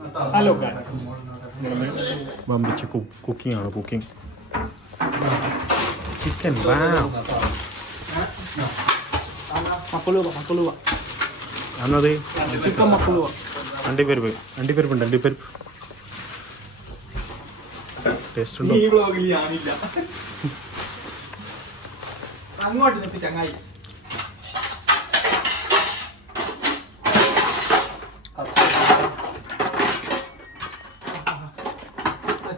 Hello guys, വമ്പിച്ച cooking ആണ്. Cooking chicken. അന്നത് അണ്ടിപ്പരിപ്പ് അണ്ടിപ്പരിപ്പുണ്ട്. അണ്ടിപ്പരിപ്പ് ടേസ്റ്റ് ഉണ്ടോ? അങ്ങോട്ട് നിർത്തി ചങ്ങായി.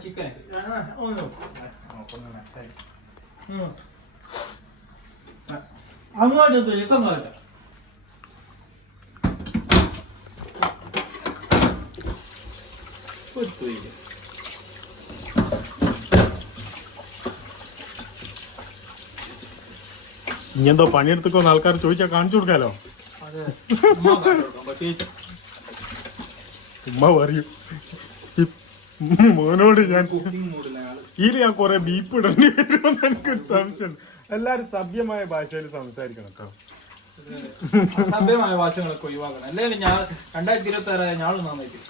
ചിക്കൻ അങ്ങോട്ട് എത്തുന്നില്ല. ഇനി എന്തോ പണിയെടുത്തോന്ന് ആൾക്കാർ ചോദിച്ചാൽ കാണിച്ചു കൊടുക്കാലോ. ഉമ്മ പറയൂ മോനോട് ഞാൻ കൊറേ ബീപ്പ് ഇടേണ്ടി വരുമെന്ന് എനിക്കൊരു സംശയം. എല്ലാരും സഭ്യമായ ഭാഷയിൽ സംസാരിക്കണം കേട്ടോ. സഭ്യമായ ഭാഷകളൊക്കെ ഒഴിവാക്കണം. അല്ലെങ്കിൽ ഞാൻ 2026 ഞാളും നന്നായിരിക്കും.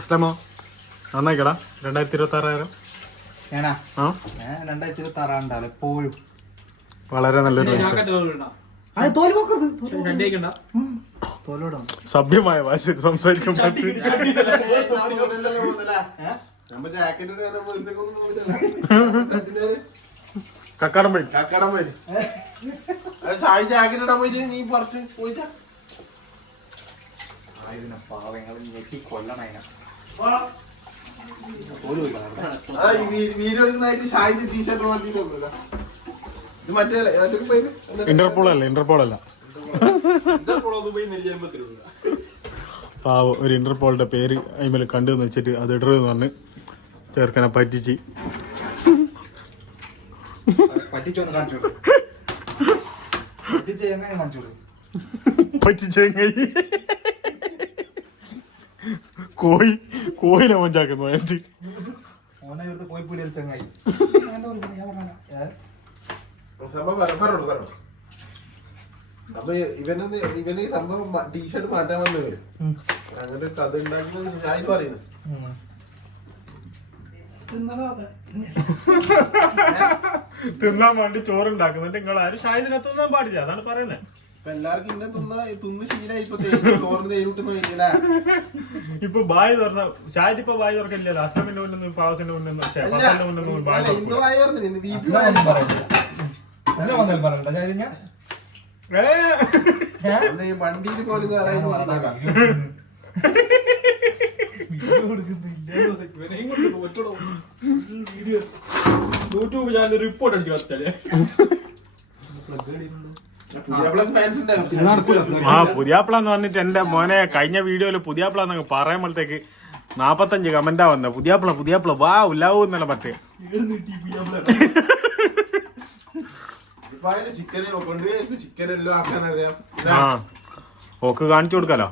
അസ്ലമോ നന്നായിക്കടാ. 2026 എപ്പോഴും വളരെ നല്ലൊരു സഭ്യമായ ഭാഷയിൽ സംസാരിക്കാൻ പറ്റും. കക്കാടം പോയി നീ പുറത്ത് പോയിട്ടാ ഇന്റർപോൾ അല്ല പാവം ഒരു ഇന്റർപോളിന്റെ പേര് അതിമേൽ കണ്ടെന്ന് വെച്ചിട്ട് അത് ഇടരുന്ന് പറഞ്ഞ് ചേർക്കനെ പറ്റിച്ച് പറ്റിച്ചെങ്ങായി കോയിനെ മഞ്ചാക്കുന്നു. അപ്പൊ ഇവന് സംഭവം ടീഷർട്ട് മാറ്റാൻ വന്നു വരും. അങ്ങനെ ഒരു കഥ ഉണ്ടാക്കുന്നത് ഷാഹിദ് പറയുന്നത്. തിന്നാൻ വേണ്ടി ചോറുണ്ടാക്കുന്നുണ്ട്. നിങ്ങൾ ആരും ഷാഹിദിനെ തിന്നാൻ പാടില്ല, അതാണ് പറയുന്നത്. ഇപ്പൊ എല്ലാവർക്കും ഇന്നെ തിന്ന് ശീലമായി. ഇപ്പൊ ചോറിന് തേരുട്ടുന്ന ഇല്ല. ഇപ്പൊ ബായ് തുറന്ന ഷാഹിദ് ഇപ്പൊ ബായ് തുറക്കില്ലല്ലോ. അസമിന്റെ മുന്നിൽ ഫാസിന്റെ മുന്നിൽ വണ്ടിയിൽ പോലും യൂട്യൂബ് ചാനൽ റിപ്പോർട്ട് അടിച്ചു വച്ചാലേ പുതിയാപ്പിളന്ന് പറഞ്ഞിട്ട് എന്റെ മോനെ കഴിഞ്ഞ വീഡിയോയില് പുതിയാപ്പിളന്നൊക്കെ പറയുമ്പോഴത്തേക്ക് 45 കമന്റാ വന്ന. പുതിയാപ്പിള വാ ഉല്ലാവൂ എന്നല്ല മറ്റേ ഓക്ക് കാണിച്ചു കൊടുക്കാലോ.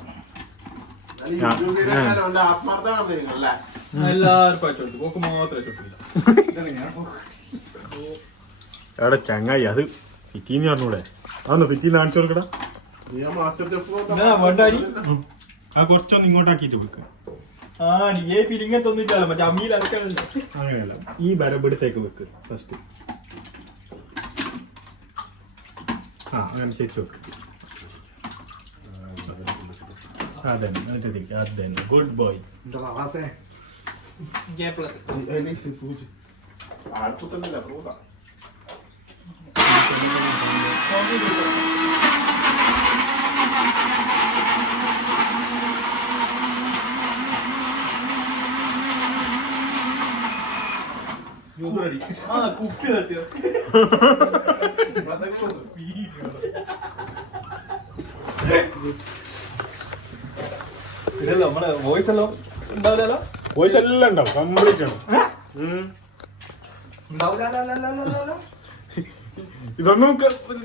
എവിടെ ചങ്ങായി അത് ഫിറ്റീന്ന് പറഞ്ഞൂടെ? അതൊന്ന് ഫിറ്റീന്ന് കാണിച്ചു കൊടുക്കടാ. കുറച്ചൊന്ന് ഇങ്ങോട്ടാക്കിട്ട് വെക്ക. അങ്ങനെയല്ല, ഈ ബരബെടുത്തേക്ക് വെക്ക് ഫസ്റ്റ്. അങ്ങനെ ചേച്ചി വെക്ക്. അതന്നെ ഗുഡ് ബോയ്. കുപ്പി തട്ടിയോ ഇതല്ലോ നമ്മളെ വോയിസ് എല്ലാം ഉണ്ടാവില്ലല്ലോ. വോയിസ് എല്ലാം ഉണ്ടാവും, കംപ്ലീറ്റ് ആണ്. ഇതൊന്നും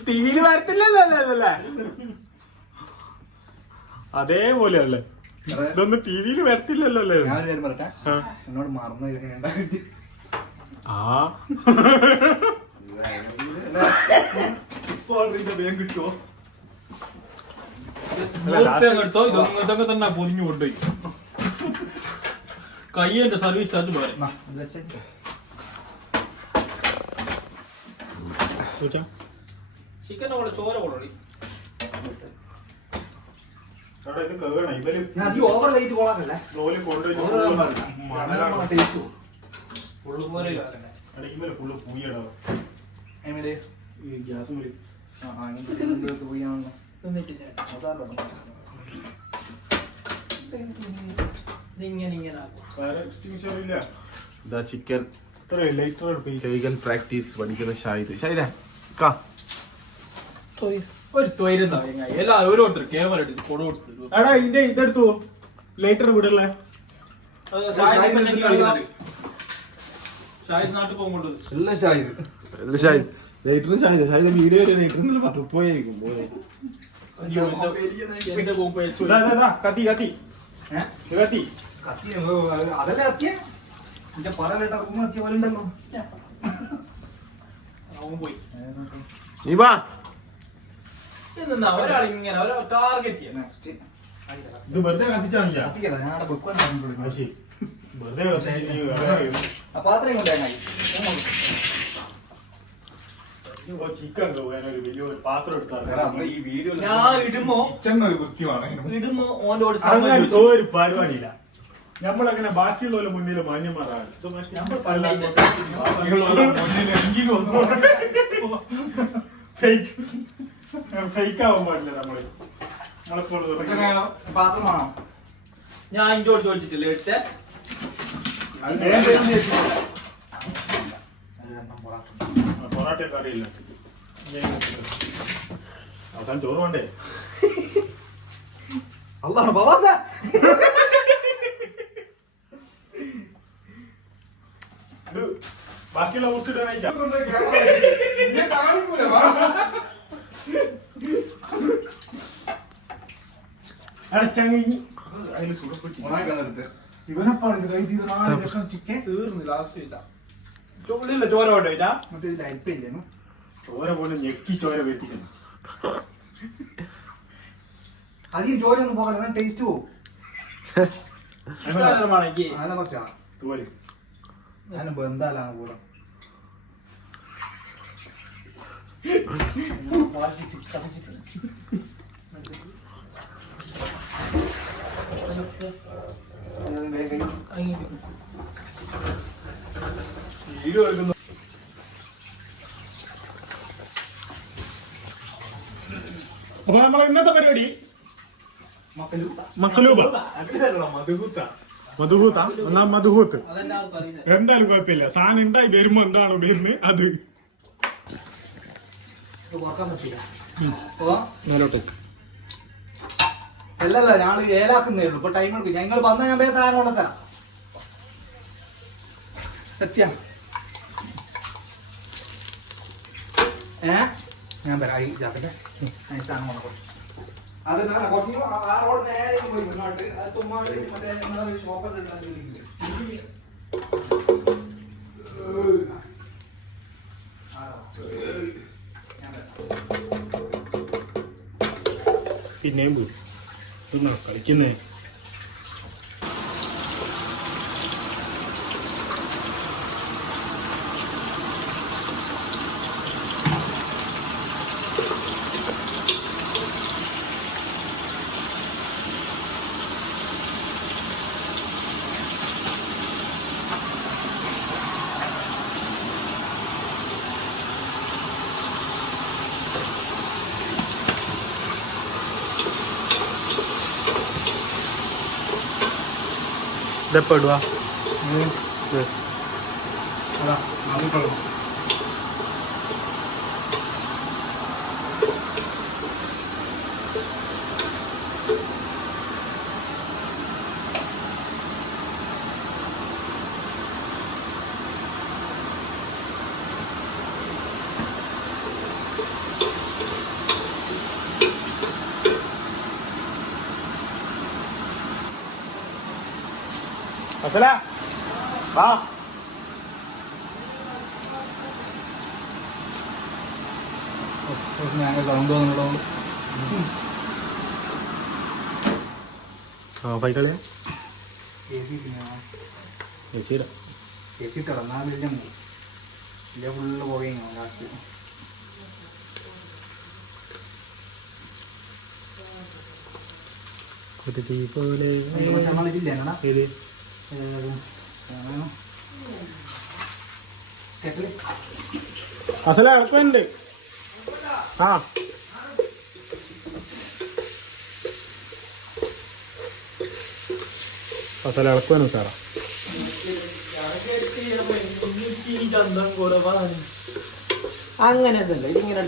ടിവിയിൽ വരത്തില്ലല്ലേ? അതേപോലെയല്ലേ? ഇതൊന്നും ടിവിയിൽ വരത്തില്ലല്ലോ അല്ലേ? എന്നോട് മറന്നു കിട്ടുമോ? എടുത്തോ ഇതൊക്കെ തന്നെ പൊതിഞ്ഞു കൊണ്ടുപോയി കയ്യന്റെ സർവീസ് ചാർജ് പോരെ ചിക്കൻ്റെ കൂടെ ചോര കൊള്ളി ചിക്കൻ കൈകൾ പ്രാക്ടീസ് പഠിക്കുന്ന ഷാഹിദ് ഷാഹിദ കാ ഒരു തൊയിരുന്നാ എല്ലാവരും ഓരോരുത്തർ ക്യാമറ എടുത്ത് കൊട കൊടുത്തു എടാ ഇതിന്റെ ഇതെടുത്തു ലൈറ്റർ വിടല്ലേ ഷാഹിദ് നാട്ടിൽ പോകുമ്പോൾ എല്ലാം ഷാഹിദ് ലൈറ്ററും ഷാഹിദ് ഷാഹിദ് വീഡിയോ ലൈറ്റർ പറഞ്ഞു പോയേക്കും എന്റെ പോകുമ്പോ കത്തി കത്തി കത്തി അതല്ലേ കത്തിയ എന്റെ പറയലട്ട കത്തിയ പോലെ ഉണ്ടല്ലോ അവൻ പോയി നീ വാ ഒരാളിങ്ങനെ ടാർഗറ്റ് നെക്സ്റ്റ് ഇത് വെറുതെ കത്തിച്ചാണ് കത്തിക്കല്ല ഞാൻ അവിടെ വെക്കാൻ വെറുതെ പാത്രം കൊണ്ടേങ്ങായി ചിക്കൻ വലിയൊരു പാത്രം എടുത്താൽ ഈ വീഡിയോ ഞാൻ ഇടുമ്പോ ഒരു ബുദ്ധിമാണ് ഇടുമ്പോ ഓനോട് ഒരു പരിപാടിയില്ല നമ്മളങ്ങനെ ബാക്കിയുള്ളവരെ മുന്നിൽ മാന്യന്മാരാണ് ഫേക്ക് ആവാൻ പാടില്ല നമ്മള് പാത്രം വേണോ ഞാൻ ഇഞ്ചോട് ചോദിച്ചിട്ടില്ല എടുത്തേ പൊറാട്ടയൊക്കെ അറിയില്ല അവസാനം ചോറ് വേണ്ടേ അള്ളാഹ് ബവാസ ബാക്കിയുള്ള ഊർത്തിടാനായില്ല അടച്ചങ്ങി അതിൽ സുഖപ്പെട്ട് ഇവനെപ്പാണ് ഇത് കൈ ചെയ്ത് നാളെ ലക്ഷം ചിക്കൻ തീർന്നു ലാസ്റ്റ് പൈസ ചോറില്ല ചോര കൊണ്ടുപോയിട്ടാ മറ്റേ ഇതിൽ അരിപ്പില്ലേനു ചോര പോലെ ഞെക്കി ചോര വെത്തിക്കുന്നു അധികം ചോരയൊന്നും പോകാൻ ടേസ്റ്റ് പോകും അതിനെ കുറച്ചാ തോല് ഞാനും ബന്ധാലാണ് കൂടെ അപ്പൊ നമ്മളെ ഇന്നത്തെ പരിപാടി മക്കളൂബ മധുഹൂത്ത എന്നാ മധുഹൂത്ത് എന്തായാലും കുഴപ്പമില്ല സാധനം ഉണ്ടായി വരുമ്പോ എന്താണോ വരുന്നത് അത് മേലോട്ടേക്ക് അല്ലല്ല ഞങ്ങള് ഏലാക്കുന്നേ ഉള്ളൂ ഇപ്പൊ ടൈം എടുക്കും ഞങ്ങൾ വന്നാൽ ഞാൻ വേറെ സാധനം കൊണ്ടുതരാം സത്യം ഞാൻ വരാം ഈ ജാക്കറ്റെ സാധനം കൊണ്ടു അത് കുറച്ച് ആ റോഡ് നേരെ പോയി മുന്നോട്ട് അത് തുമ്മാട് മറ്റേ ഷോപ്പിൽ പിന്നെയും കളിക്കുന്നേ ഇതെപ്പോ ഇടുവാ അസല വാ ഞാൻ സൗണ്ട് വന്നിട്ടോ ആ പൈക്കളിയാ ഫുള്ള് പോയി ലാസ്റ്റ് അസല എളുപ്പമുണ്ട്. ആ അസല എളുപ്പമാണ് സാറാ. അങ്ങനെ ഇതിങ്ങനെ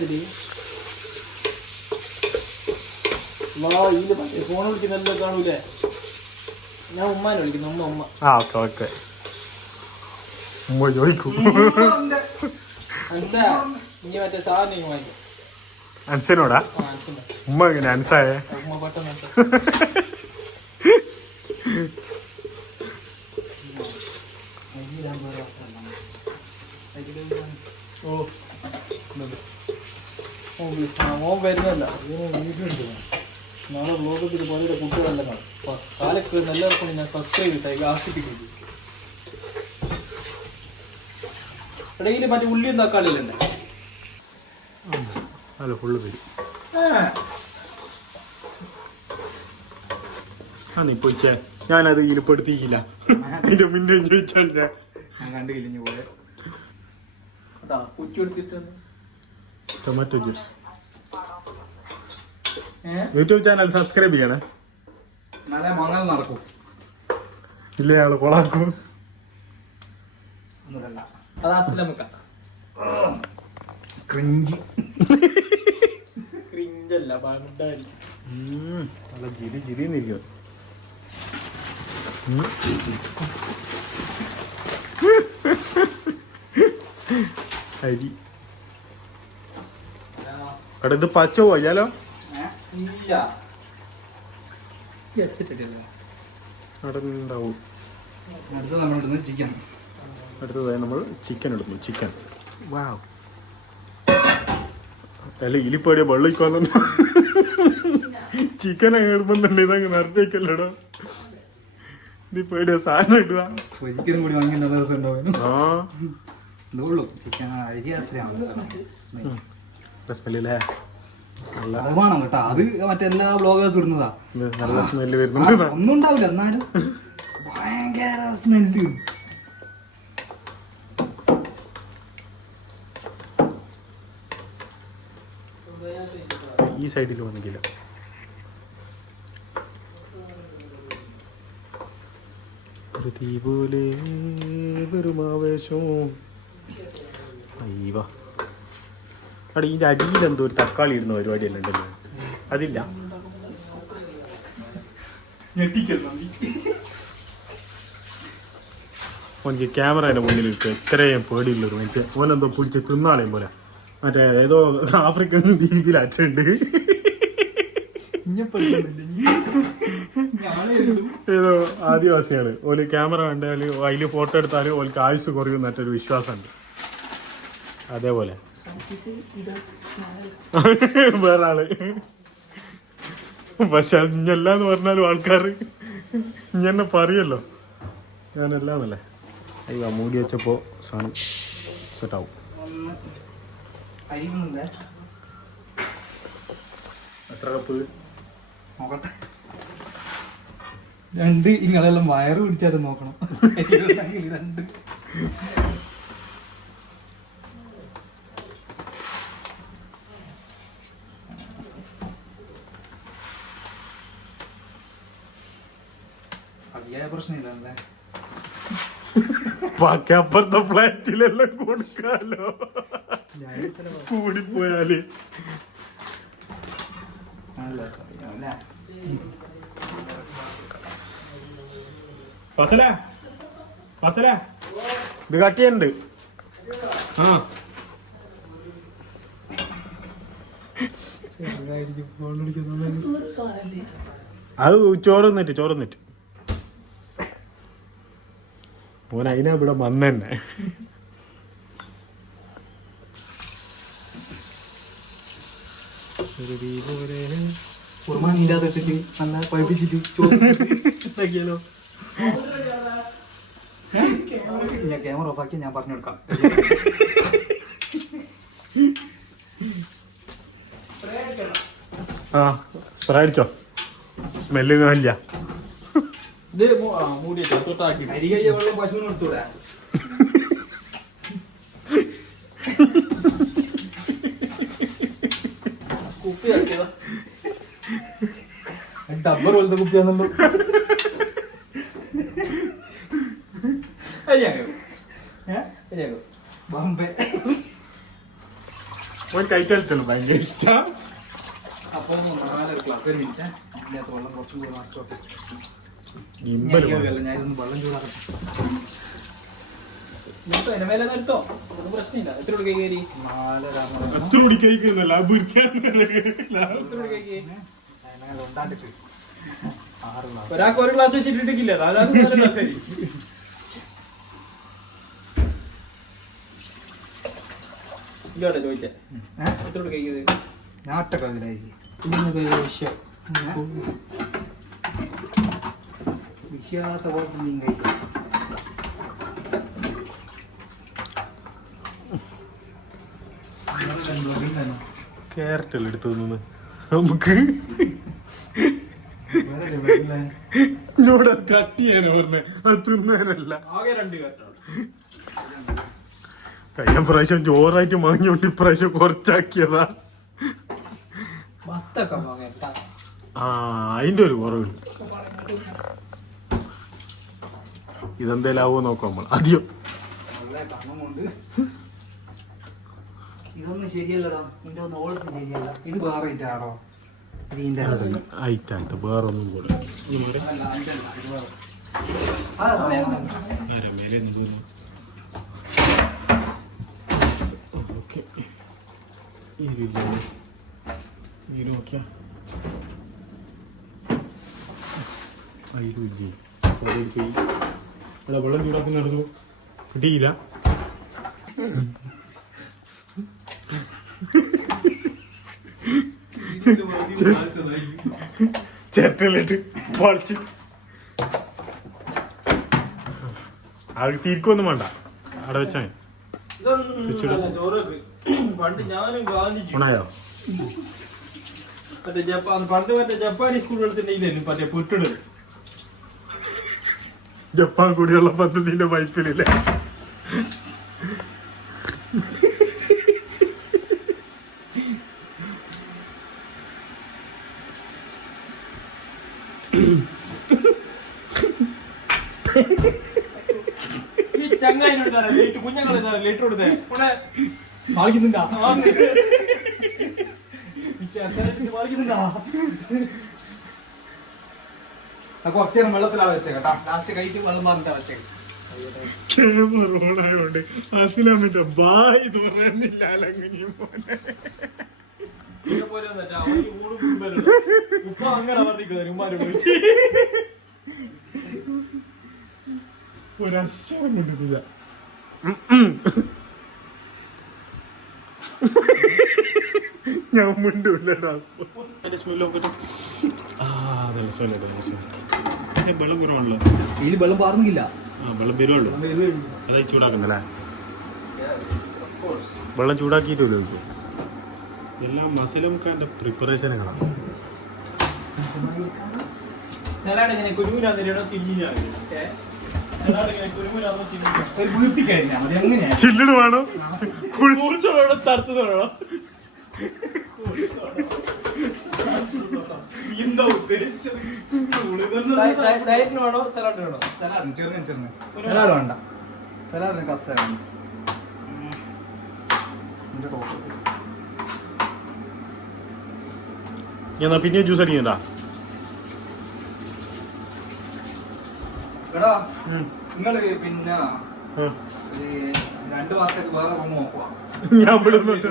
ഫോൺ വിളിക്കുന്നല്ലോ കാണൂലേ? ഞാൻ ഉമ്മാനെ വിളിക്കുന്നു. ഉമ്മ ആ ഓക്കെ ഓക്കെ. ഉമ്മ ചോദിക്കും അൻസാ ഇനി മറ്റേ സാധനം വാങ്ങിക്കും. അൻസനോടാ? ആ അൻസുണ്ട്. ഉമ്മ എങ്ങനെ അൻസായേ? ഉമ്മ പെട്ടെന്ന് മോൻ വരുന്നല്ല. നാളെ ബ്ലോഗത്തിൽ പോലെ കുട്ടികളെല്ലാം കാണും. കാലൊക്കെ എല്ലാവർക്കും ഞാൻ സബ്സ്ക്രൈബ് ചെയ്തിട്ടേക്ക് ആക്കിപ്പിക്കുന്നു. ഇടയിൽ മറ്റേ ഉള്ളിയും തക്കാളിയിലുണ്ട്. അല്ല ഫുള്ള് പേര് ആ നീ പോയിച്ചേ. ഞാനത് ഇരിപ്പെടുത്തിയില്ല. അതിന്റെ മുന്നേ ചോദിച്ചാൽ ഞാൻ കണ്ടു കിളിഞ്ഞു പോലെ അതാ കുറ്റി എടുത്തിട്ട് tomato juice. YouTube channel subscribe ചെയ്യണേ. നല്ല മങ്ങൾ നടക്കും. ഇല്ലേ ആള് കൊളാക്കും. അത് അസ്ലമക്ക ക്രിഞ്ചി ക്രിഞ്ചല്ല പണ്ടാരി. നല്ല ജിരി ജിരിന്നിരിക്കും. അരി എടാ ഇത് പച്ച പോയാലോ? ഇല്ല അവിടെ ഉണ്ടാവും. അടുത്ത് നമ്മളിടുന്നത് ചിക്കൻ. അടുത്തതായി നമ്മൾ ചിക്കൻ എടുക്കുന്നു. ചിക്കൻ വാവ്. അല്ല ഇലിപ്പേടിയ വെള്ളിക്കോന്നു ചിക്കൻ അങ്ങ് ഇടുമ്പോന്നുണ്ട്. ഇതങ്ങ് നിറച്ചേക്കല്ലോടോ. ഇത് പേടിയ സാധനം ഇടുക. ചിക്കനും കൂടി വാങ്ങി നല്ല ദിവസം ഉണ്ടാവും. ആ ഉള്ളൂ ചിക്കൻ അരി അത്രയാണ് സ്മെല്ലേ. നല്ല അത് വേണം കേട്ടോ. അത് മറ്റെല്ലാ ബ്ലോഗേഴ്സ് ഇടുന്നതാ. നല്ല സ്മെല്ല് വരുന്നുണ്ട്. ഒന്നും ഉണ്ടാവില്ല എന്നാലും ഭയങ്കര സ്മെല്ല്. ഈ സൈഡിൽ വന്നിട്ടില്ല. ഒരു തീ പോലെ വെറുമാവേശവും. അയ്യവാ അവിടെ ഇതിൻ്റെ അടിയിൽ എന്തോ ഒരു തക്കാളി ഇടുന്ന പരിപാടിയല്ല ഉണ്ടല്ലോ. അതില്ല. ഓനിക്ക് ക്യാമറയുടെ മുന്നിൽ ഇട്ട് എത്രയും പേടിയുള്ളൊരു മനുഷ്യൻ. ഓനെന്തോ പിടിച്ച് തിന്നാളെയും പോലെ. മറ്റേ ഏതോ ആഫ്രിക്കൻ ദ്വീപിൽ അച്ഛണ്ട്. ഏതോ ആദിവാസിയാണ്. ഓല് ക്യാമറ കണ്ടാല് അതിൽ ഫോട്ടോ എടുത്താൽ ഓൽക്ക് ആയുസ് കുറയും എന്നൊരു വിശ്വാസമുണ്ട്. അതേപോലെ വേറെ ആള്. പക്ഷെ ഇഞ്ഞല്ലാന്ന് പറഞ്ഞാലും ആൾക്കാർ ഇങ്ങനെ പറയല്ലോ. ഞാനല്ലാന്നല്ലേ. അയ്യോ മൂടി വെച്ചപ്പോ സാധനം സെറ്റാവും. എത്ര കപ്പ് നോക്കട്ടെ. രണ്ട് നിങ്ങളെല്ലാം വയറ് പിടിച്ചാലും നോക്കണം. രണ്ട് അതിയായ പ്രശ്നമില്ലല്ലേ. ബാക്കി അപ്പുറത്തെ ഫ്ലാറ്റിലെല്ലാം കൊടുക്കാലോ കൂടിപ്പോയാല്. ഇത് കട്ടിയുണ്ട്. ആ അത് ചോറന്നിട്ട് ഓൻ അതിനാ ഇവിടെ വന്നെ. കുറുമാനില്ലാതെ ഇട്ടിട്ട് നല്ല പഴിപ്പിച്ചിട്ട് ചോറ് ഉണ്ടാക്കിയാലോ? ഞാൻ ക്യാമറ ഓഫാക്കി ഞാൻ പറഞ്ഞു കൊടുക്കാം. ആ സ്പ്രേ അടിച്ചോ? സ്മെല്ല് ഇല്ല. ഇത് മൂടി തൊട്ടാക്കി അരികയ്യ വെള്ളം പശുവിന് കൊടുത്തൂടെ? കുപ്പി ആക്കിയതാ. ഡബ്ബർ പോലത്തെ കുപ്പിയാണല്ലോ. ബോംബെ കൈറ്റല്ലോ ഭയങ്കര ഇഷ്ടം. അപ്പൊ 4 ഗ്ലാസ് ഒരു മിനിറ്റ് ഇല്ലാത്ത വെള്ളം കുറച്ചും കൂടെ മാറ്റോട്ടെ. ഇമ്പല് ഞാൻ ഇതൊന്ന് വെള്ളം ചൂടാക്കട്ടെ. എടുത്തോ, പ്രശ്നമില്ല. എത്ര രൂപ കയറി? 4 അത്ര കുടിക്കുന്നല്ല ഉണ്ടാണ്ടിട്ട് 6 ഗ്ലാസ്. ഒരാൾക്ക് 1 ഗ്ലാസ് വെച്ചിട്ടിട്ടില്ല. 4 ഗ്ലാസ് ശരി. ഇല്ലോട്ടെ ചോദിച്ചേ, എത്ര രൂപ കഴിക്കുന്നത്? ഞാട്ടൊക്കെ അതിലായിരിക്കും വിഷയാത്ത പോലത്തെ നീ കഴിക്കും. ക്യാരറ്റ് എല്ലാം എടുത്തു നിന്ന് നമുക്ക് ഇവിടെ കട്ട് ചെയ്യാനോ പറഞ്ഞേ, അത് തിന്നാനല്ല. ആകെ 2 കാറ്റാണ്. കഴിഞ്ഞ പ്രാവശ്യം ചോറായിട്ട് വാങ്ങിയോണ്ട് ഇപ്രാവശ്യം കുറച്ചാക്കിയതാ. ആ അതിന്റെ ഒരു കുറവുണ്ട്. ഇതെന്തേലും ആവോ നോക്കാം നമ്മൾ ആദ്യം. ഇതൊന്നും ശരിയല്ലടാ, ഇതിന്റെ ഒന്ന് ഓൾസ് ശരിയല്ല. ഇത് വേറെ ഇതാണോ? ഇതിന്റെ ആയിട്ടാണ് വേറൊന്നും കൂടെ വെള്ളം ചൂടാക്കി നടന്നു കിട്ടിയില്ല. ചേട്ടലിട്ട് പൊളിച്ച് അത് തീർക്കൊന്നും വേണ്ട, അവിടെ വെച്ചാ പണ്ട് ഞാനും ഗാന്ധിജി ഉണായോ? മറ്റേ മറ്റേ ജപ്പാനീസ് സ്കൂളുകളിൽ മറ്റേ പുറ്റിടല് ജപ്പാൻ കുടിവെള്ള പദ്ധതിന്റെ പൈപ്പിലില്ലേ? ഈ ചങ്ങായിനോട് ലേറ്റ് കുഞ്ഞങ്ങളെ ലേറ്റ് കൊടുത്തേ വാങ്ങിക്കുന്നുണ്ടാ കുറച്ചു നേരം വെള്ളത്തിലാണ് വെച്ചേട്ടാ. ലാസ്റ്റ് കഴിച്ച് വെള്ളം പറഞ്ഞിട്ടാ വെച്ചേക്ക. റോഡായോണ്ട് അസിലാമിന്റെ ബായ് തുറന്നില്ല. അലങ്ങനെയും പോലെ ഉപ്പ അങ്ങനെ പറഞ്ഞിരിക്കുന്നത് ഉമ്മാരോട് ഒരക്ഷരം കൊണ്ടിട്ടില്ല. ഞാൻ മിണ്ടൂല്ലടാ. സ്മെല്ല് നോക്കട്ടെ. നല്ല സ്മെല്ല്, നല്ല സ്മെല്ല്. വെള്ളം കുറവാണല്ലോ. ഇതിൽ വെള്ളം പാർന്നില്ല. വെള്ളം വരുവുള്ളൂ. അതായി ചൂടാക്കുന്നല്ലേ? വെള്ളം ചൂടാക്കിയിട്ടില്ല. എല്ലാം മസലുംക്കാൻ്റെ പ്രിപ്പറേഷനുകളാണ്. സലാഡ് എങ്ങനെ കുരുമുരാന്നോ തിരിഞ്ഞാണ്? ചില്ലിന് വേണോ? തറുത്തത് വേണോ? എന്താ ഉദ്ദേശിച്ചത്? ഡയറ്റിന് വേണോ സലാഡിന് വേണോ? സലാഡിന് ചെറുങ്ങനെ സലാഡ് വേണ്ട. സലാഡിന് കസാണ്. ഞാൻ പിന്നെ ജ്യൂസ് അടിക്കണ്ടാ? എടാ നിങ്ങള് പിന്നെ 2 മാസത്തേക്ക് വേറെ റൂം നോക്കുക. ഞാൻ വരുന്നല്ലേ?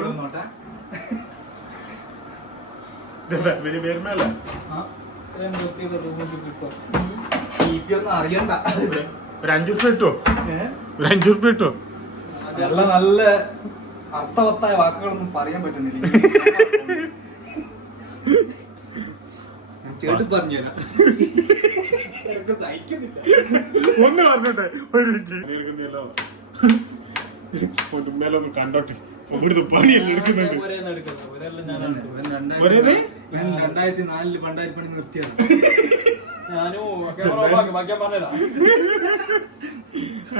ഒന്നും അറിയണ്ട. ഒരു 5 റുപ്യ കിട്ടോ? ഒരു 5 റുപ്യ കിട്ടോ? നല്ല അർത്ഥവത്തായ വാക്കുകളൊന്നും പറയാൻ പറ്റുന്നില്ല. ചേട്ടൻ പറഞ്ഞുതരാം. എനിക്ക് സഹിക്കുന്നില്ല. ഒന്ന് പറഞ്ഞോട്ടെ ഒരു മേലൊന്ന് കണ്ടോട്ടെ ഇവിടുത്തെ പണിയല്ല എടുക്കുന്നുണ്ട്. ഞാൻ 2004 പണ്ടാരി പണി നിർത്തിയാണ്.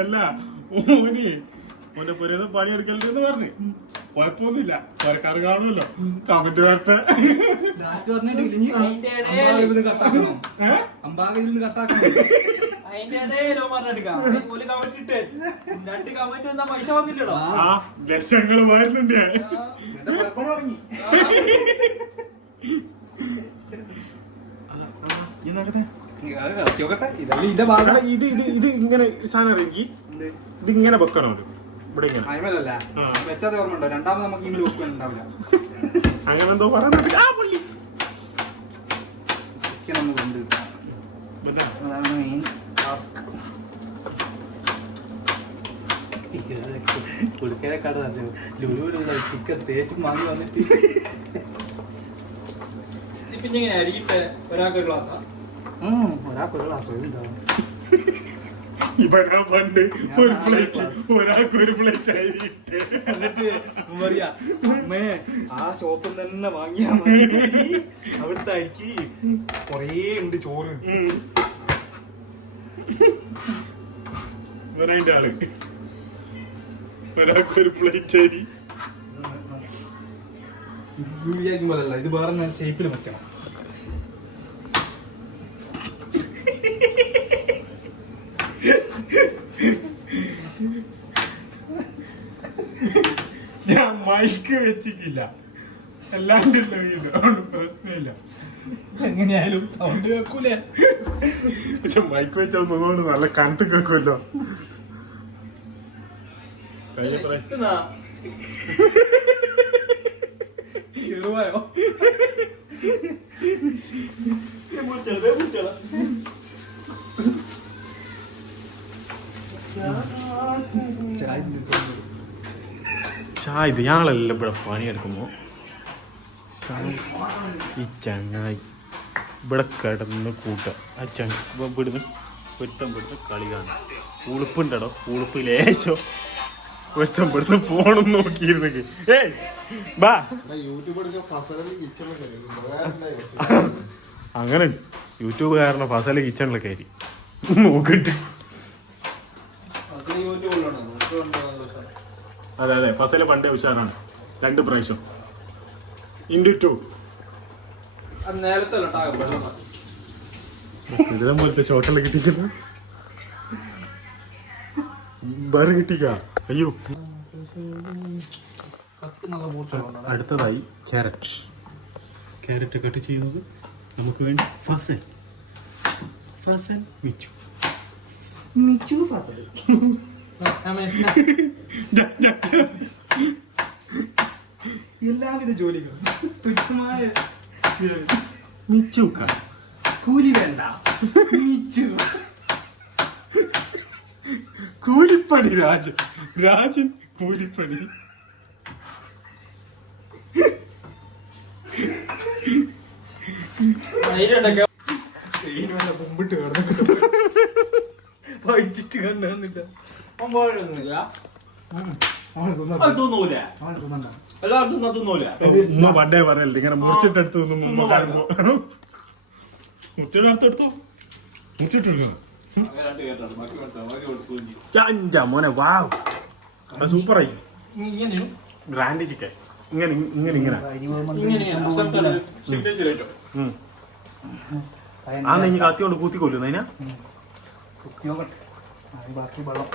അല്ല ഓന് ഓന്റെ പുരന്ന് പണിയെടുക്കലെന്ന് പറഞ്ഞു. കുഴപ്പമൊന്നുമില്ല, പുരക്കാർ കാണുമല്ലോ. കമന്റ് വരട്ടെ. അമ്പാകയിൽ നിന്ന് കട്ടാക്കണം. ആ ലക്ഷങ്ങള് വരുന്നുണ്ട്. ഇത് ഇത് ഇങ്ങനെ സാധനം ഇറങ്ങി ഇത് ഇങ്ങനെ വെക്കണോ ഇവിടെ ഇങ്ങനെ വെച്ചാതെ ഓർമ്മ ഉണ്ടോ? രണ്ടാമത് നമുക്ക് ഇങ്ങനെ വെക്കാൻ ഉണ്ടാവില്ല. അങ്ങനെ എന്തോ പറയുന്നുണ്ട്. ആ പള്ളി നമുക്കുണ്ട്. അതാണ് മെയിൻ ടാസ്ക്. കുളിക്കരക്കാട് ലുലുവിലുള്ള ചിക്കൻ തേച്ച് വാങ്ങി വന്നിട്ട് ഒരാൾക്കൊരു ഗ്ലാസ് എന്താ ഇവിടെ പണ്ട് ഒരു പ്ലേറ്റ് ഒരാൾക്ക് ഒരു പ്ലേറ്റ് ആയിട്ട് എന്നിട്ട് പറയാ അമ്മേ ആ ഷോപ്പിൽ തന്നെ വാങ്ങിയാ മതി. അവിടുത്തെ അരിക്ക് കൊറേ ഉണ്ട് ചോറ്. ഒരാളുടെ ആള് ഒരാൾക്ക് ഒരു പ്ലേറ്റ് അരി വിചാരിക്കുമ്പോഴല്ല, ഇത് വേറെ ഷേപ്പിൽ വെക്കണം. ഞാൻ മൈക്ക് വെച്ചിട്ടില്ല, അല്ലാണ്ടുള്ള വീട് അതുകൊണ്ട് പ്രശ്നമില്ല. എങ്ങനെയായാലും സൗണ്ട് കേൾക്കൂലേ? പക്ഷെ മൈക്ക് വെച്ചോന്നുകൊണ്ട് നല്ല കണത്ത് കേൾക്കുമല്ലോ. ചെറുവായോ? ഇത് ഞങ്ങളെല്ലാം ഇവിടെ പണിയെടുക്കുമ്പോ ഈ ചങ്ങായി ഇവിടെ കിടന്ന് കൂട്ട ആ ഇവിടുന്ന് പൊരുത്തം പെടുന്ന കളി കാണും. ഉളുപ്പുണ്ടോ? ഉളുപ്പ് ലേശോ പൊരുത്തം പെടുന്ന ഫോണും നോക്കിയിരുന്നെങ്കിൽ ബാ അങ്ങനെ യൂട്യൂബ് കാരണം ഫസല് കിച്ചണിൽ കയറി നോക്കിട്ട്. അതെ അതെ, ഫസല് പണ്ടേ ഉഷാറാണ്. 2 പ്രാവശ്യം *2 ഇതിനെ പോലത്തെ ഷോട്ടെല്ലാം കിട്ടിക്കല്ലോ. വേറെ കിട്ടിക്ക. അയ്യോ, അടുത്തതായി ക്യാരറ്റ് കട്ട് ചെയ്യുന്നത് നമുക്ക് വേണ്ടി ഫസൽ മിച്ചു ഫസൽ എല്ലാവിധ ജോലികളും തുച്ഛമായ മിച്ചുക്ക കൂലി വേണ്ട. മിച്ചു കൂലിപ്പണി. രാജൻ കൂലിപ്പണി. മുമ്പിട്ട് വായിച്ചിട്ട് കണ്ടില്ല. ഉമ്മ പണ്ടേ പറയല്ലേ ഇങ്ങനെ മുറിച്ചിട്ടെടുത്തു. ഉമ്മ കാണുമ്പോ മുറിച്ചിട്ടെടുത്തോ മുറിച്ചിട്ടെടുക്കുന്നു. മോനെ വാവ്, സൂപ്പറായി. ഗ്രാൻഡ് ചിക്കൻ ഇങ്ങനെ ഇങ്ങനെ ഇങ്ങനെ ആ നെഞ്ഞ് കത്തി കൊണ്ട് കൂത്തിക്കൊല്ലുന്നു അതിനാ. ബാക്കി വെള്ളം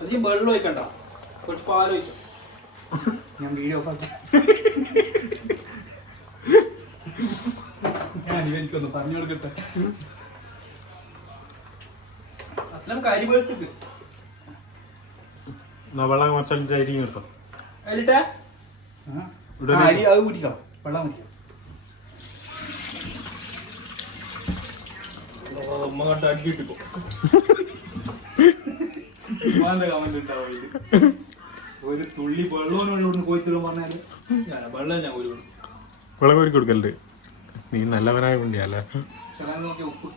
അധികം വെള്ളം ഒഴിക്കണ്ട, കുറച്ച് പാല് ഒഴിച്ചു. ഞാൻ വീഡിയോ ഞാൻ എനിക്കൊന്ന് പറഞ്ഞു കൊടുക്കട്ടെ. അസ്ലം കരി വെളുത്തിക്ക് വെള്ളം കുറച്ച് അരി നിർത്താം. അരിട്ടാ അരി അത് കൂട്ടിക്കോ, വെള്ളം കൂട്ടി. അമ്മ കണ്ട് അടി കിട്ടിപ്പോ ഉമ്മാന്റെ കമന്റ് ഉണ്ടാവും ഇതില്. ഒരു തുള്ളി വെള്ളവും പോയിത്തരും പറഞ്ഞാല് വെള്ളം ഞാൻ ഒരു വെള്ളം കോരി കൊടുക്കലുണ്ട്. നീ നല്ലവനായ കൊണ്ടിയല്ലേ. നോക്കി ഉപ്പ്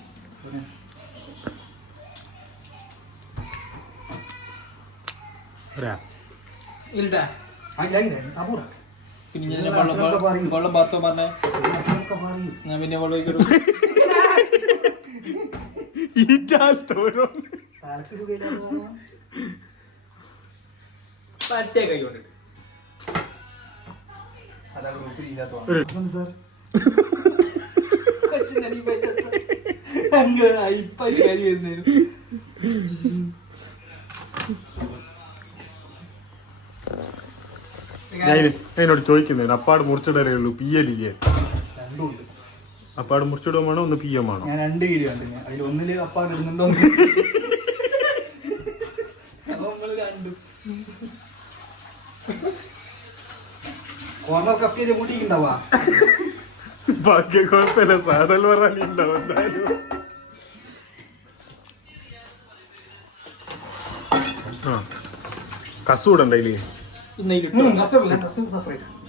ഇല്ലട്ടാ പിന്നെ ഞാൻ വെള്ളം പാർത്തോ പറഞ്ഞേ ഞാൻ പിന്നെ വെള്ളം ഒഴിക്കട്ടെ. പറ്റേ കൈ കൊണ്ടിട്ട് ഞാൻ എന്നോട് ചോദിക്കുന്നേ അപ്പാട് മുറിച്ചിടലേ ഉള്ളൂ പിയലില്ലേ? അപ്പാട് മുറിച്ചിടുക വേണോ ഒന്ന് പിയം വേണോ? ഞാൻ 2 കിലോ ഉണ്ട്. അതിൽ ഒന്നില് അപ്പാട് ഇടുന്നുണ്ടോ കോർണർ കപ്പിന്റെ മുടിക്കുണ്ടാവാ. ബാക്കി കുഴപ്പമില്ല. സാധനം പറഞ്ഞാലുണ്ടാവും എന്തായാലും. ആ കസൂടണ്ട ഇതില്?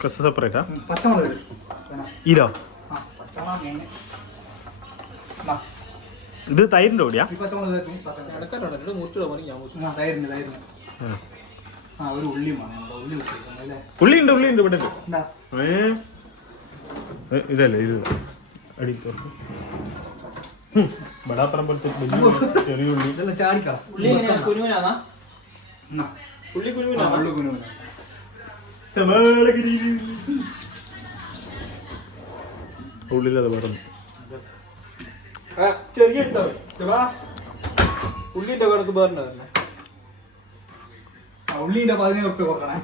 കസ സെപ്പറേറ്റാ? പച്ചമുളക് ഇരോ ഇത് തൈരിന്റെ കൂടിയാ? ഉള്ളി ഉണ്ട് ഇവിടെ ഇതല്ലേ ഇത് അടി ബടാപ്പറം പോലത്തെ ചെറിയ ഉള്ളി. ഉള്ളിലത് പറഞ്ഞു ചെറിയ ഉള്ളിന്റെ കണക്ക് പറഞ്ഞ ഉള്ളിന്റെ 15 ഉറുപ്പിക കൊടുക്കണേ.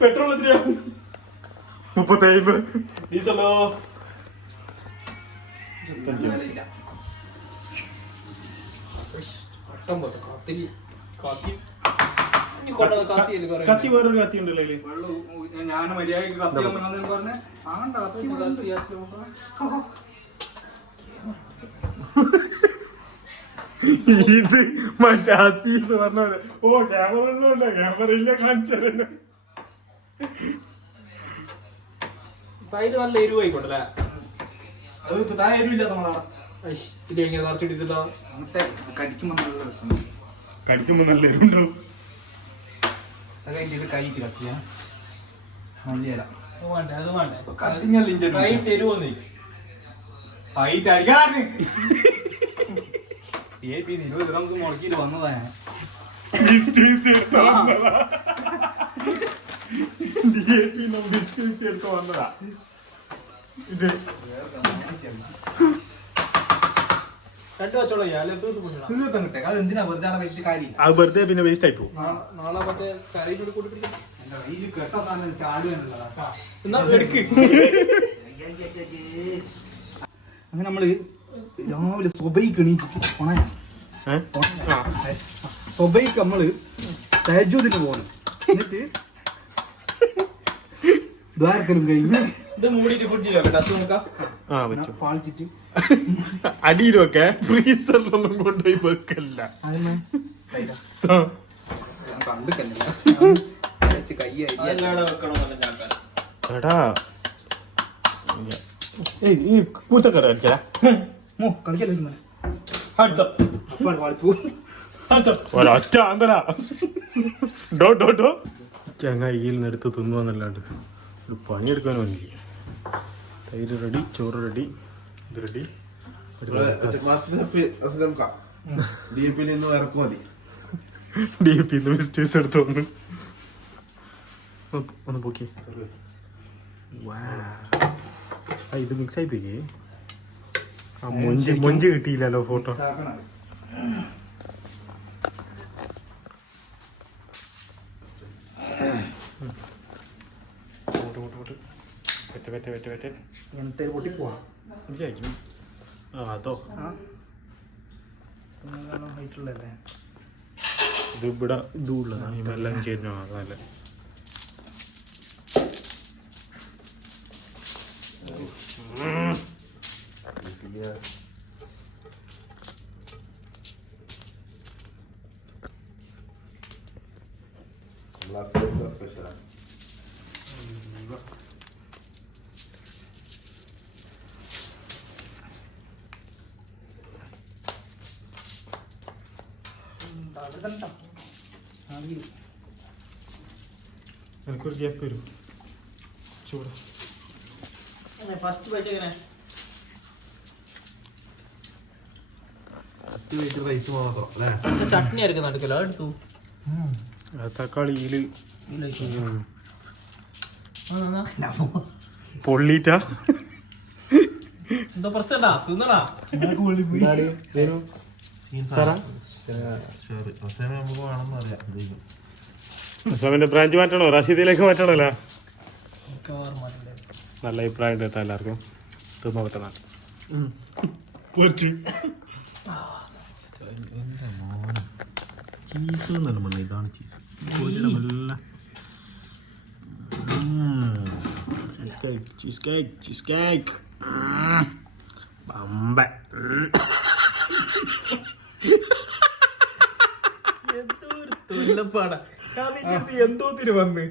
പെട്രോൾ എത്രയാ? 35. ഡീസലോ? കത്തി വേറൊരു കത്തി ഉണ്ടല്ലോ. ഞാൻ മര്യാദക്ക് കത്തി പറഞ്ഞ ഇത് മറ്റേ അസീസ് പറഞ്ഞ ഓ ക്യാമറ ഒന്നുമില്ല, ക്യാമറ ഇല്ല കാണിച്ചു. തൈര് നല്ല എരിവ് ആയിക്കോട്ടല്ലേ? അത് താ എരിവില്ല നമ്മളാണ് ഇങ്ങനെ നിറച്ചിട്ടില്ല. കടിക്കുമ്പോ നല്ല രസം, കടിക്കുമ്പോ നല്ല എരിവുണ്ടാവും. ഇത് കൈക്ക് കത്തിയാ മല്ലിയല മുടക്കിട്ട് വന്നതാ ഞാൻ. വന്നതാ ഇത് അത് എന്തിനാ വെറുതെ വെച്ചിട്ട് കാര്യമില്ല. അത് വെറുതെ പിന്നെ വേസ്റ്റ് ആയി പോകും. നാളെ മറ്റേ കറി കേട്ട സാധനം ചാടുവാനുള്ളതാ. അങ്ങനെ നമ്മള് രാവിലെ സ്വബൈക്ക് എണീറ്റിട്ട് സ്വബൈക്ക് നമ്മള് തഹജ്ജുദിന് പോകണം. എന്നിട്ട് ദ്വാരക്കലും കഴിഞ്ഞ് ഇത് മൂടിയിട്ട് ഫ്രിഡ്ജിലൊക്കെ പാളിച്ചിട്ട് അടിയിലൊക്കെ ഫ്രീസറിലൊന്നും കൊണ്ടുപോയി വെക്കല്ല. എടാ ഈ കൂത്തക്കട അടിക്കല ഒരൊറ്റ ആന്തല ചങ്ങായിയിൽ നിന്ന് എടുത്ത് തിന്നുവന്നല്ലാണ്ട് ഒരു പണിയെടുക്കാനും എനിക്ക്. തൈര് റെഡി, ചോറ് റെഡി, ഇത് റെഡി. DP മിസ്റ്റേക്സ് എടുത്ത് ഒന്ന് പോക്കി. ഇത് മിക്സ് ആയിപ്പോയി. ആ മൊഞ്ച് കിട്ടിയില്ലല്ലോ ഫോട്ടോ. പൊട്ടിപ്പോവാ അതോ ഹൈറ്റുള്ളല്ലേ ഇത് ഇവിടെ ഇതുള്ളതാ എല്ലാം ചേരുന്ന നല്ല. സ്പെഷ്യലാണ്. എനിക്കൊരു ഗ്യാപ്പ് വരും ചൂട്. ഫസ്റ്റ് ബൈറ്റ് എങ്ങനെ? റൈസ് മാത്രം അല്ലേ? ചട്നി ആയിരിക്കും നടക്കല്ലോ, അതെടുത്തു. തക്കാളിയില് പൊള്ളിട്ടാ എന്താ പ്രശ്നം? തിന്നടാ. അസാമിന്റെ ബ്രാഞ്ച് മാറ്റണോ? റഷീദിലേക്ക് മാറ്റണല്ലോ. നല്ല അഭിപ്രായം കേട്ടോ എല്ലാവർക്കും. തിന്നാൻ പറ്റണം. ചീസ് എന്നല്ല മണ്ണ, ഇതാണ് cheese. Cheese cake, cheese cake, cheese cake. Bumper എന്തോ തിരുവന്ന്